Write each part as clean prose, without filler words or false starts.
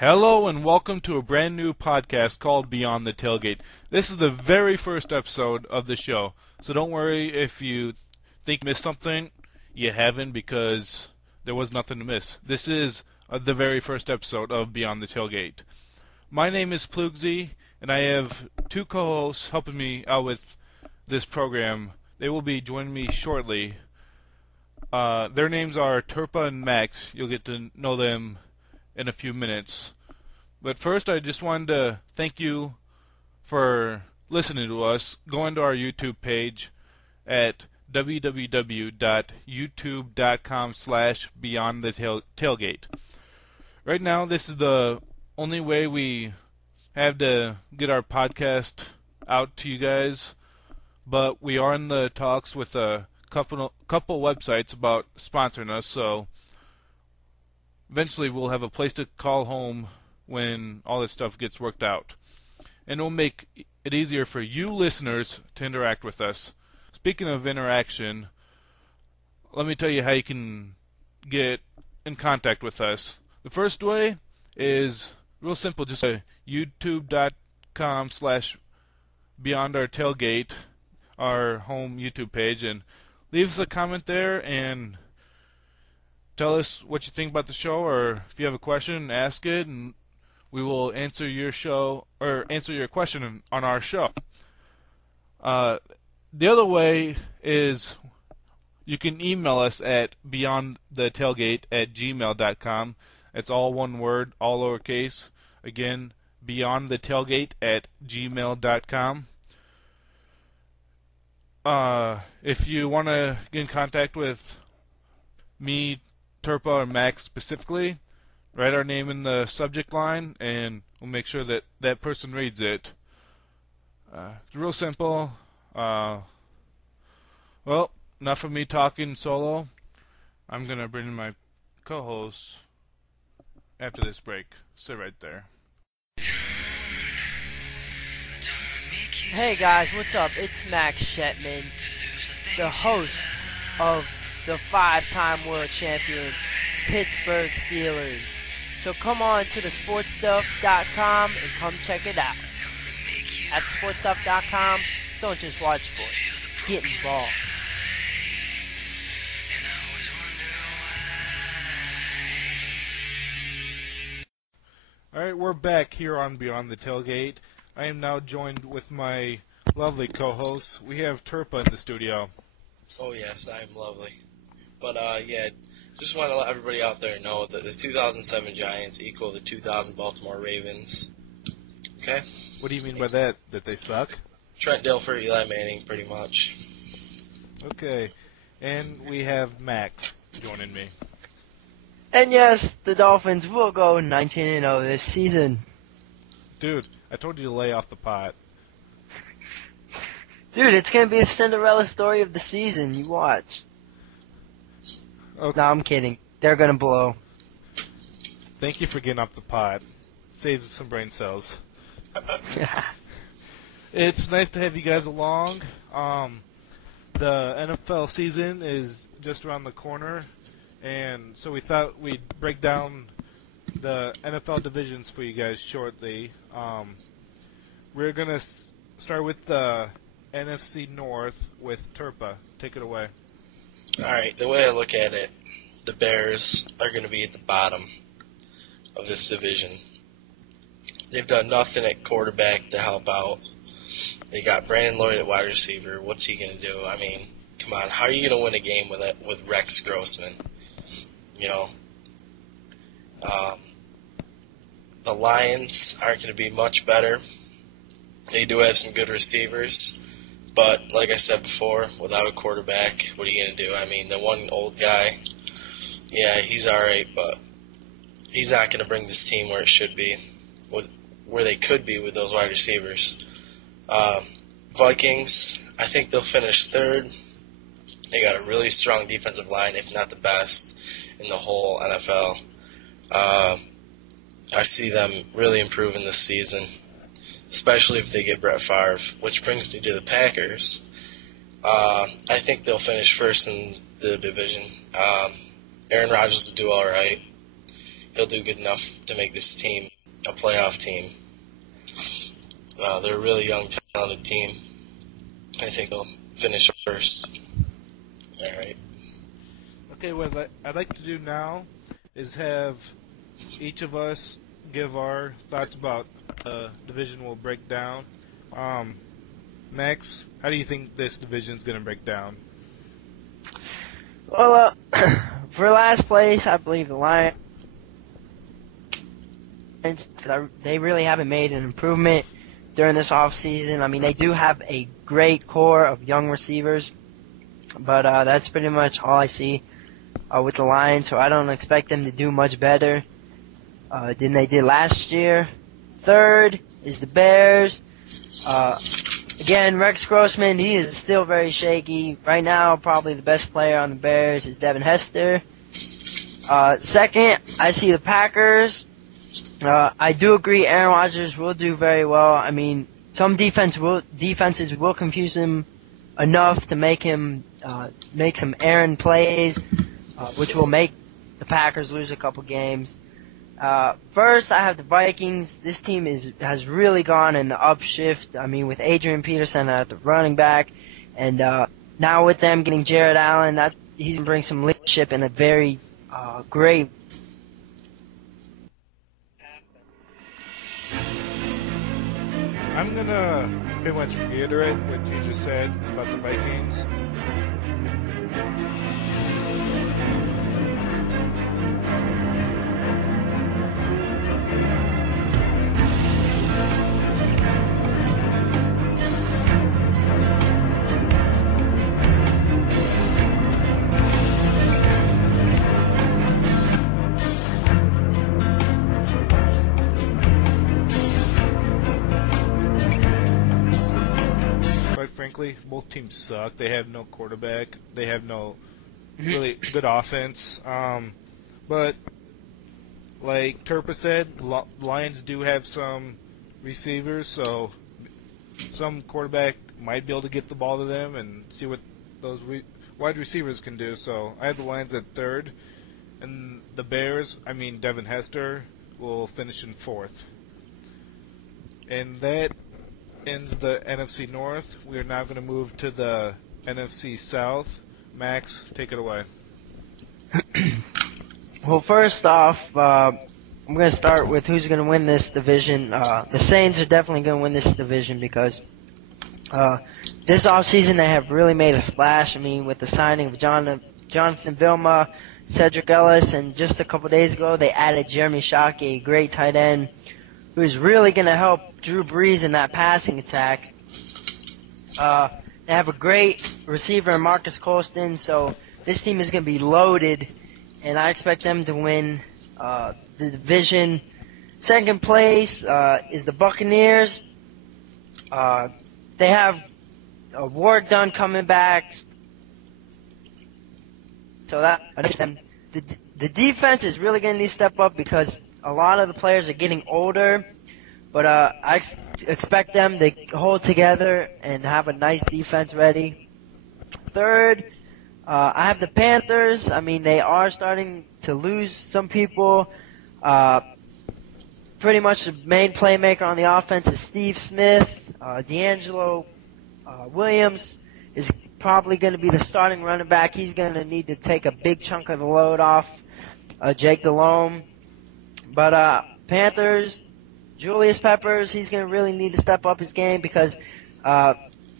Hello and welcome to a brand new podcast called Beyond the Tailgate. This is the very first episode of the show, so don't worry if you think you missed something. You haven't, because there was nothing to miss. This is the very first episode of Beyond the Tailgate. My name is Plugsy, and I have two co-hosts helping me out with this program. They will be joining me shortly. Their names are Turpa and Max. You'll get to know them in a few minutes. But first, I just wanted to thank you for listening to us. Go into our YouTube page at www.youtube.com/beyondthetailgate. Right now, this is the only way we have to get our podcast out to you guys, but we are in the talks with a couple websites about sponsoring us, so eventually we'll have a place to call home when all this stuff gets worked out. And it'll make it easier for you listeners to interact with us. Speaking of interaction, let me tell you how you can get in contact with us. The first way is real simple. Just go to youtube.com/beyondourtailgate, our home YouTube page, and leave us a comment there and tell us what you think about the show, or if you have a question, ask it, and we will answer your question on our show. The other way is you can email us at beyondthetailgate@gmail.com. It's all one word, all lowercase. Again, beyondthetailgate@gmail.com. If you want to get in contact with me, Turpa, or Max specifically, write our name in the subject line, and we'll make sure that that person reads it. It's real simple. Well, enough of me talking solo. I'm going to bring in my co-hosts after this break. Sit right there. Hey guys, what's up? It's Max Shetman, the host of the 5-time world champion Pittsburgh Steelers. So come on to the sportstuff.com and come check it out. At sportstuff.com, don't just watch sports, get involved. Alright, we're back here on Beyond the Tailgate. I am now joined with my lovely co-hosts. We have Turpa in the studio. Oh yes, I am lovely. But just want to let everybody out there know that the 2007 Giants equal the 2000 Baltimore Ravens. Okay? What do you mean by that? That they suck? Trent Dilfer, Eli Manning, pretty much. Okay. And we have Max joining me. And yes, the Dolphins will go 19-0 this season. Dude, I told you to lay off the pot. Dude, it's going to be a Cinderella story of the season. You watch. Okay. No, I'm kidding. They're going to blow. Thank you for getting off the pot. Saves some brain cells. It's nice to have you guys along. The NFL season is just around the corner, and so we thought we'd break down the NFL divisions for you guys shortly. We're going to start with the NFC North with Turpa. Take it away. Alright, the way I look at it, the Bears are going to be at the bottom of this division. They've done nothing at quarterback to help out. They got Brandon Lloyd at wide receiver. What's he going to do? I mean, come on, how are you going to win a game with Rex Grossman? You know, the Lions aren't going to be much better. They do have some good receivers, but like I said before, without a quarterback, what are you going to do? I mean, the one old guy, yeah, he's all right, but he's not going to bring this team where it should be, where they could be with those wide receivers. Vikings, I think they'll finish third. They got a really strong defensive line, if not the best in the whole NFL. I see them really improving this season, especially if they get Brett Favre, which brings me to the Packers. I think they'll finish first in the division. Aaron Rodgers will do all right. He'll do good enough to make this team a playoff team. They're a really young, talented team. I think they'll finish first. All right. Okay, what I'd like to do now is have each of us give our thoughts about the division will break down. Max, how do you think this division is going to break down? Well, for last place, I believe the Lions. They really haven't made an improvement during this offseason. I mean, they do have a great core of young receivers, but that's pretty much all I see with the Lions, so I don't expect them to do much better than they did last year. Third is the Bears. Again, Rex Grossman, he is still very shaky. Right now, probably the best player on the Bears is Devin Hester. Second, I see the Packers. I do agree Aaron Rodgers will do very well. I mean, some defenses will confuse him enough to make him make some errant plays, which will make the Packers lose a couple games. First, I have the Vikings. This team has really gone in the upshift. I mean, with Adrian Peterson at the running back, and now with them getting Jared Allen, he's going to bring some leadership and a very great. I'm going to pretty much reiterate what you just said about the Vikings. Frankly, both teams suck. They have no quarterback. They have no really good offense. But like Turpa said, Lions do have some receivers, so some quarterback might be able to get the ball to them and see what those wide receivers can do. So I have the Lions at third, and the Bears, Devin Hester, will finish in fourth. And that ends the NFC North. We are now going to move to the NFC South. Max, take it away. Well, first off, I'm going to start with who's going to win this division. The Saints are definitely going to win this division because this offseason they have really made a splash. I mean, with the signing of Jonathan Vilma, Cedric Ellis, and just a couple days ago they added Jeremy Shockey, a great tight end, who's really going to help Drew Brees in that passing attack. They have a great receiver in Marcus Colston, so this team is going to be loaded, and I expect them to win the division. Second place is the Buccaneers. They have Ward Dunn coming back, so that the defense is really going to need to step up because a lot of the players are getting older, but I expect them to hold together and have a nice defense ready. Third, I have the Panthers. I mean, they are starting to lose some people. Pretty much the main playmaker on the offense is Steve Smith. D'Angelo Williams is probably going to be the starting running back. He's going to need to take a big chunk of the load off Jake Delhomme. But Panthers, Julius Peppers, he's going to really need to step up his game because I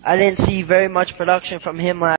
didn't see very much production from him last